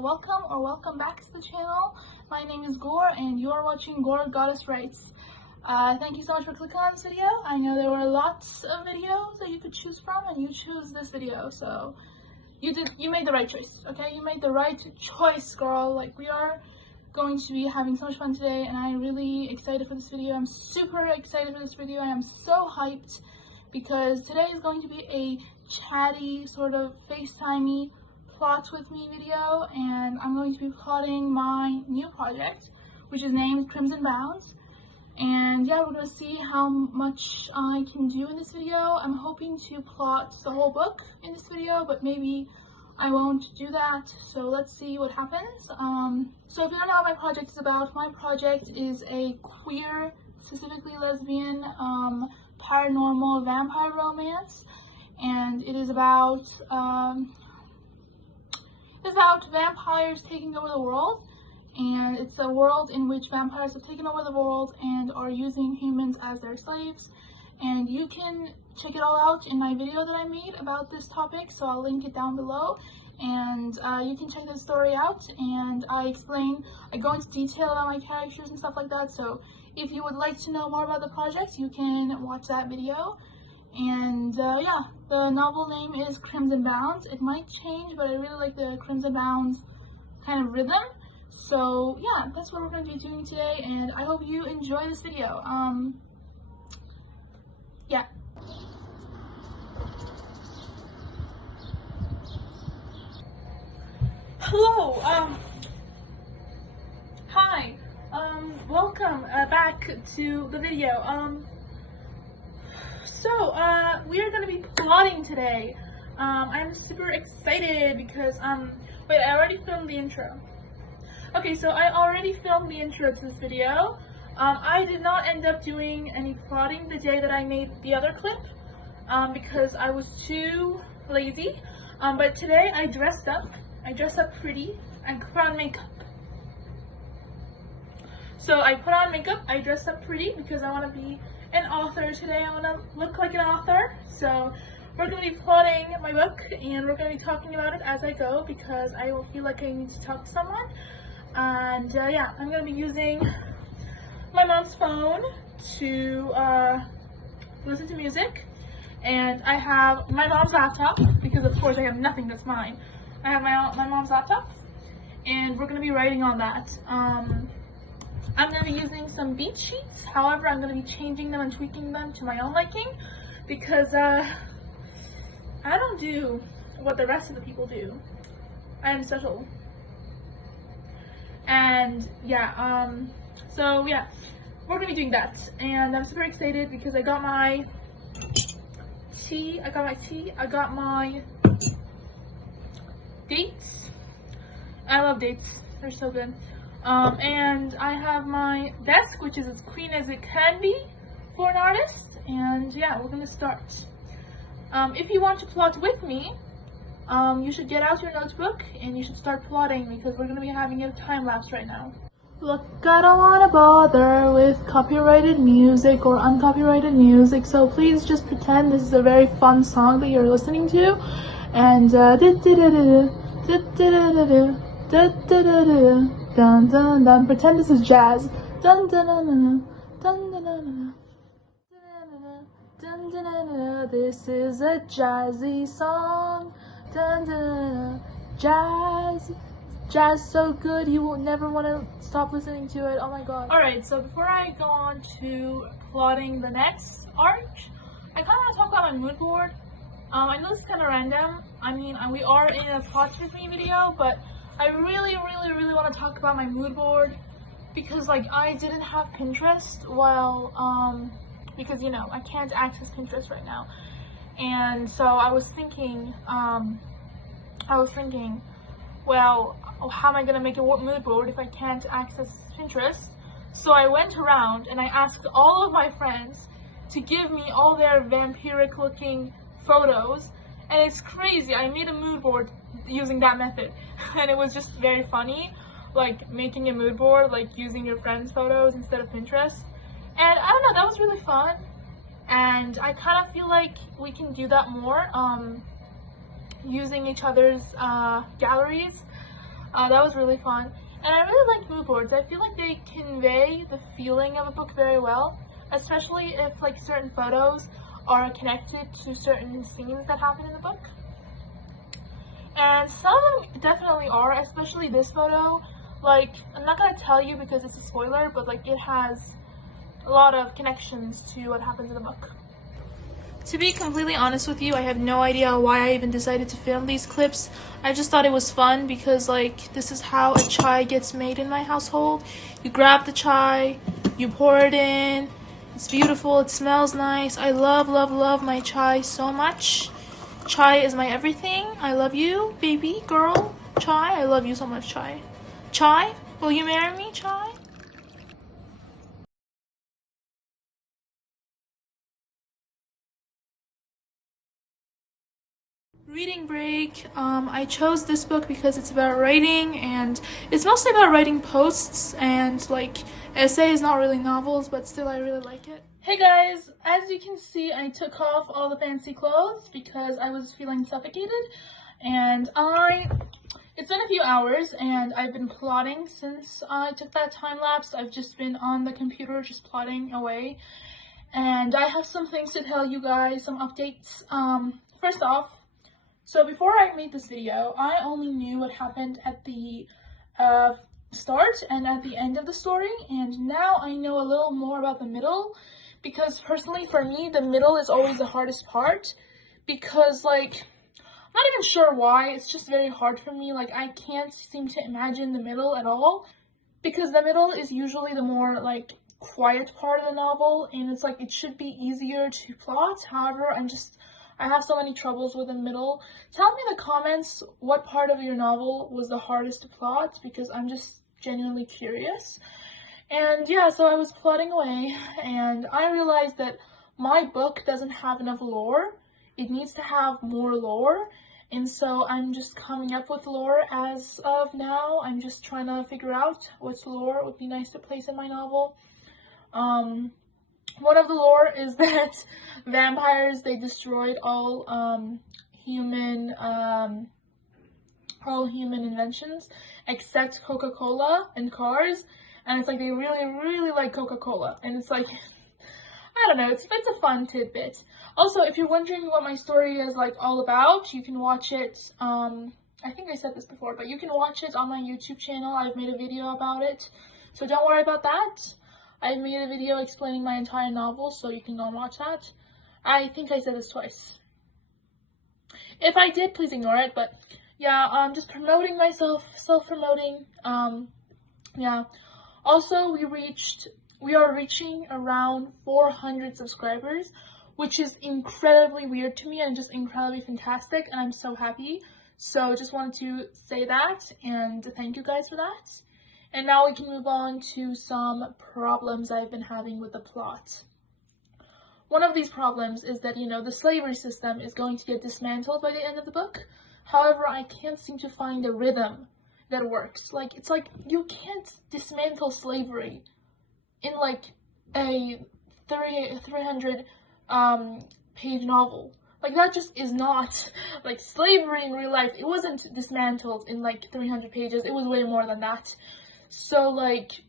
welcome back to the channel. My name is Gore and you are watching Gore Goddess Rights. Thank you so much for clicking on this video. I know there were lots of videos that you could choose from and you choose this video, so you made the right choice, okay? You made the right choice, girl. Like, we are going to be having so much fun today and I'm really excited for this video. I'm super excited for this video. I am so hyped because today is going to be a chatty, sort of FaceTimey plot with me video, and I'm going to be plotting my new project, which is named Crimson Bounds. And yeah, we're going to see how much I can do in this video. I'm hoping to plot the whole book in this video, but maybe I won't do that, so let's see what happens. So if you don't know what my project is about, my project is a queer, specifically lesbian, paranormal vampire romance, and it is about vampires taking over the world, and it's a world in which vampires have taken over the world and are using humans as their slaves. And you can check it all out in my video that I made about this topic, so I'll link it down below, and you can check the story out, and I go into detail about my characters and stuff like that. So if you would like to know more about the project, you can watch that video. And yeah, the novel name is Crimson Bounds. It might change, but I really like the Crimson Bounds kind of rhythm. So yeah, that's what we're going to be doing today, and I hope you enjoy this video. Yeah. Hello, hi, welcome back to the video. So, we are going to be plotting today. I'm super excited because, wait, I already filmed the intro. Okay, so I already filmed the intro to this video. I did not end up doing any plotting the day that I made the other clip, because I was too lazy. But today I dressed up pretty, and put on makeup. So I put on makeup, I dressed up pretty because I want to be an author today. I want to look like an author. So we're going to be plotting my book, and we're going to be talking about it as I go because I will feel like I need to talk to someone. And yeah, I'm going to be using my mom's phone to listen to music, and I have my mom's laptop because of course I have nothing that's mine. I have my mom's laptop, and we're going to be writing on that. I'm going to be using some beat sheets. However, I'm going to be changing them and tweaking them to my own liking because I don't do what the rest of the people do. I am special. And yeah, so yeah, we're going to be doing that. And I'm super excited because I got my tea, I got my dates. I love dates. They're so good. And I have my desk, which is as clean as it can be for an artist. And yeah, we're gonna start. If you want to plot with me, you should get out your notebook and you should start plotting because we're gonna be having a time lapse right now. Look, I don't wanna bother with copyrighted music or uncopyrighted music, so please just pretend this is a very fun song that you're listening to. And dun dun dun. Pretend this is jazz. Dun dun dun dun dun dun dun dun dun dun. This is a jazzy song. Dun dun dun. Jazz so good you will never want to stop listening to it. Oh my god. Alright, so before I go on to plotting the next arc, I kind of want to talk about my mood board. I know this is kind of random. I mean, we are in a plot with me video, but I really want to talk about my mood board because, like, I didn't have Pinterest because, you know, I can't access Pinterest right now. And so I was thinking, well, how am I going to make a mood board if I can't access Pinterest? So I went around and I asked all of my friends to give me all their vampiric looking photos, and it's crazy. I made a mood board using that method, and it was just very funny, like making a mood board, like using your friends' photos instead of Pinterest. And I don't know, that was really fun, and I kind of feel like we can do that more, using each other's galleries. That was really fun. And I really like mood boards. I feel like they convey the feeling of a book very well, especially if like certain photos are connected to certain scenes that happen in the book. And some of them definitely are, especially this photo. Like, I'm not gonna tell you because it's a spoiler, but like it has a lot of connections to what happens in the book. To be completely honest with you, I have no idea why I even decided to film these clips. I just thought it was fun because like this is how a chai gets made in my household. You grab the chai, you pour it in, it's beautiful, it smells nice. I love, love, love my chai so much. Chai is my everything. I love you, baby girl. Chai, I love you so much, Chai. Chai, will you marry me, Chai? Reading break. I chose this book because it's about writing, and it's mostly about writing posts and like essays, not really novels, but still I really like it. Hey guys, as you can see, I took off all the fancy clothes because I was feeling suffocated, and it's been a few hours and I've been plotting since I took that time lapse. I've just been on the computer just plotting away, and I have some things to tell you guys, some updates. First off, so before I made this video, I only knew what happened at the start and at the end of the story, and now I know a little more about the middle, because personally for me, the middle is always the hardest part, because like, I'm not even sure why, it's just very hard for me. Like, I can't seem to imagine the middle at all, because the middle is usually the more like quiet part of the novel, and it's like it should be easier to plot. However, I have so many troubles with the middle. Tell me in the comments what part of your novel was the hardest to plot, because I'm just genuinely curious. And yeah, so I was plotting away and I realized that my book doesn't have enough lore. It needs to have more lore. And so I'm just coming up with lore as of now. I'm just trying to figure out what lore would be nice to place in my novel. One of the lore is that vampires, they destroyed all human inventions except Coca-Cola and cars, and it's like they really, really like Coca-Cola, and it's like, I don't know, it's a fun tidbit. Also, if you're wondering what my story is like all about, you can watch it, I think I said this before, but you can watch it on my YouTube channel. I've made a video about it, so don't worry about that. I made a video explaining my entire novel, so you can go and watch that. I think I said this twice. If I did, please ignore it, but yeah, I'm just promoting myself, self-promoting. Yeah. Also, we are reaching around 400 subscribers, which is incredibly weird to me and just incredibly fantastic, and I'm so happy. So just wanted to say that and thank you guys for that. And now we can move on to some problems I've been having with the plot. One of these problems is that, the slavery system is going to get dismantled by the end of the book. However, I can't seem to find a rhythm that works. Like, it's like, you can't dismantle slavery in, like, a 300 page novel. Like, that just is not, like, slavery in real life. It wasn't dismantled in, like, 300 pages. It was way more than that. So, like,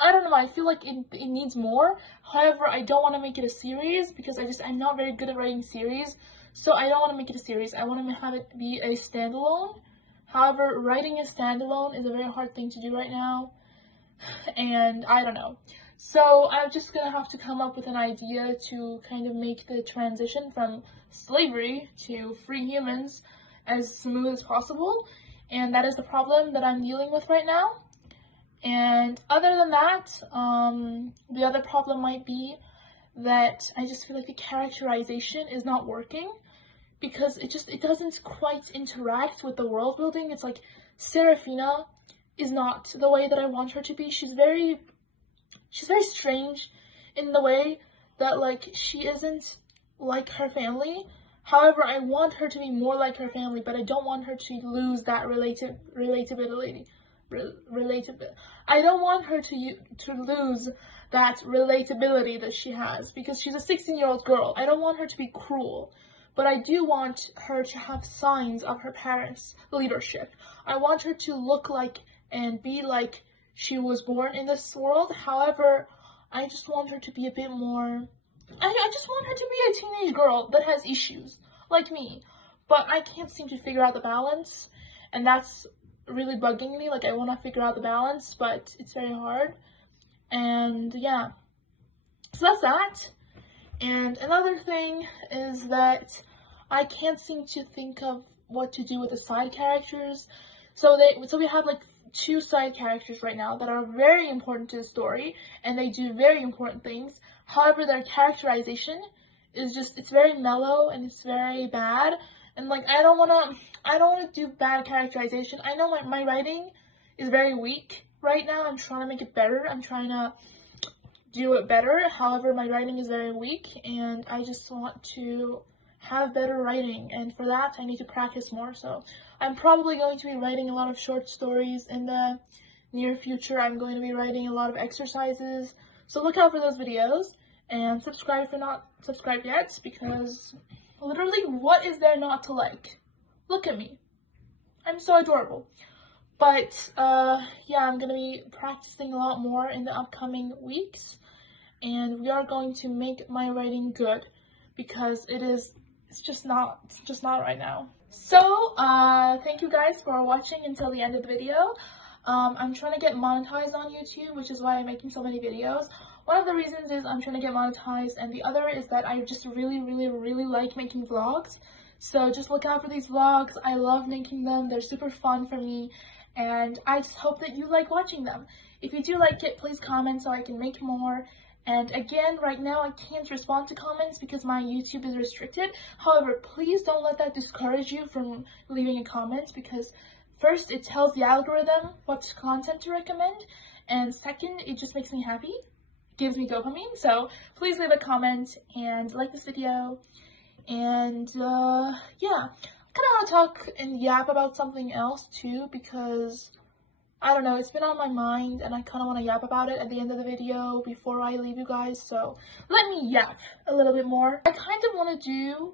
I don't know, I feel like it needs more. However, I don't want to make it a series because I'm not very good at writing series. So I don't want to make it a series. I want to have it be a standalone. However, writing a standalone is a very hard thing to do right now. And I don't know. So I'm just going to have to come up with an idea to kind of make the transition from slavery to free humans as smooth as possible. And that is the problem that I'm dealing with right now. And other than that, the other problem might be that I just feel like the characterization is not working, because it doesn't quite interact with the world building. It's like Serafina is not the way that I want her to be. She's very strange in the way that, like, she isn't like her family. However, I want her to be more like her family, but I don't want her to lose that relatability. I don't want her to lose that relatability that she has, because she's a 16-year-old girl. I don't want her to be cruel, but I do want her to have signs of her parents' leadership. I want her to look like and be like she was born in this world. However, I just want her to be a bit more, I just want her to be a teenage girl that has issues, like me. But I can't seem to figure out the balance, and that's really bugging me. Like, I want to figure out the balance, but it's very hard. And yeah, so that's that. And another thing is that I can't seem to think of what to do with the side characters. So we have like 2 side characters right now that are very important to the story, and they do very important things. However, their characterization is just, it's very mellow and it's very bad. And like, I don't wanna do bad characterization. I know my writing is very weak right now. I'm trying to make it better. I'm trying to do it better. However, my writing is very weak, and I just want to have better writing, and for that I need to practice more. So I'm probably going to be writing a lot of short stories in the near future. I'm going to be writing a lot of exercises, so look out for those videos, and subscribe if you're not subscribed yet, because literally, what is there not to like? Look at me, I'm so adorable. But yeah, I'm gonna be practicing a lot more in the upcoming weeks, and we are going to make my writing good, because it's just not right now. So thank you guys for watching until the end of the video. I'm trying to get monetized on YouTube, which is why I'm making so many videos. One of the reasons is I'm trying to get monetized, and the other is that I just really like making vlogs. So just look out for these vlogs. I love making them. They're super fun for me, and I just hope that you like watching them. If you do like it, please comment so I can make more. And again, right now I can't respond to comments because my YouTube is restricted. However, please don't let that discourage you from leaving a comment, because first, it tells the algorithm what content to recommend, and second, it just makes me happy, gives me dopamine. So please leave a comment and like this video. And yeah, I kind of want to talk and yap about something else too, because I don't know, it's been on my mind, and I kind of want to yap about it at the end of the video before I leave you guys. So let me yap a little bit more. I kind of want to do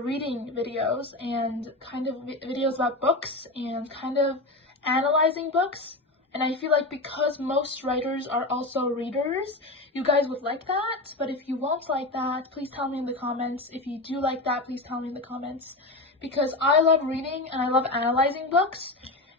reading videos, and kind of videos about books, and kind of analyzing books. And I feel like because most writers are also readers, you guys would like that. But if you won't like that, please tell me in the comments. If you do like that, please tell me in the comments, because I love reading and I love analyzing books.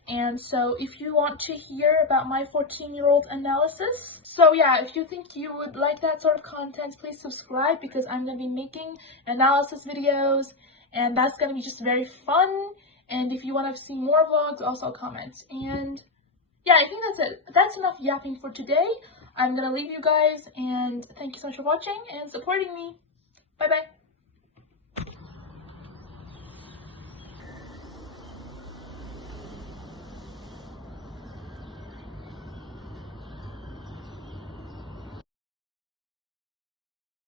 And so if you want to hear about my 14-year-old analysis, so yeah, if you think you would like that sort of content, please subscribe, because I'm going to be making analysis videos, and that's going to be just very fun. And if you want to see more vlogs, also comment. And yeah, I think that's it. That's enough yapping for today. I'm going to leave you guys, and thank you so much for watching and supporting me. Bye bye.